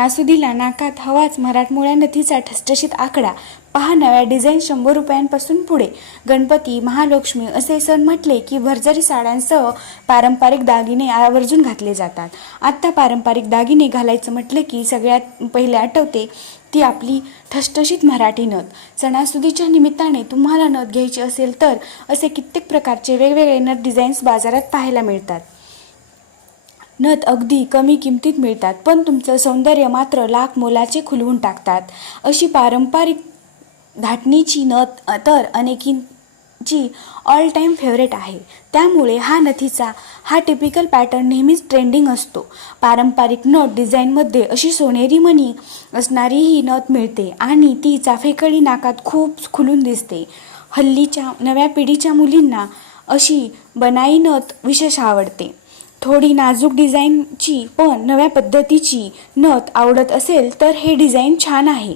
नासुदीला नाकात हवाच मराठमोळ्या नथीचा ठसठशीत आकडा. पहा नव्या डिझाईन शंभर रुपयांपासून पुढे. गणपती महालक्ष्मी असे सण म्हटले की भरजरी साड्यांसह पारंपरिक दागिने आवर्जून घातले जातात. आत्ता पारंपरिक दागिने घालायचं म्हटलं की सगळ्यात पहिले आठवते ती आपली ठसठशीत मराठी नथ. सणासुदीच्या निमित्ताने तुम्हाला नथ घ्यायची असेल तर असे कित्येक प्रकारचे वेगवेगळे नथ डिझाईन्स बाजारात पाहायला मिळतात. नथ अगदी कमी किमतीत मिळतात पण तुमचं सौंदर्य मात्र लाख मोलाचे खुलवून टाकतात. अशी पारंपरिक धाटणीची नथ तर अनेकींची ऑल टाईम फेवरेट आहे. त्यामुळे हा नथीचा हा टिपिकल पॅटर्न नेहमीच ट्रेंडिंग असतो. पारंपरिक नथ डिझाईनमध्ये अशी सोनेरी मणी असणारी ही नथ मिळते आणि ती चाफेकळी नाकात खूप खुलून दिसते. हल्लीच्या नव्या पिढीच्या मुलींना अशी बनाई नथ विशेष आवडते. थोडी नाजूक डिझाईनची पण नव्या पद्धतीची नथ आवडत असेल तर हे डिझाईन छान आहे.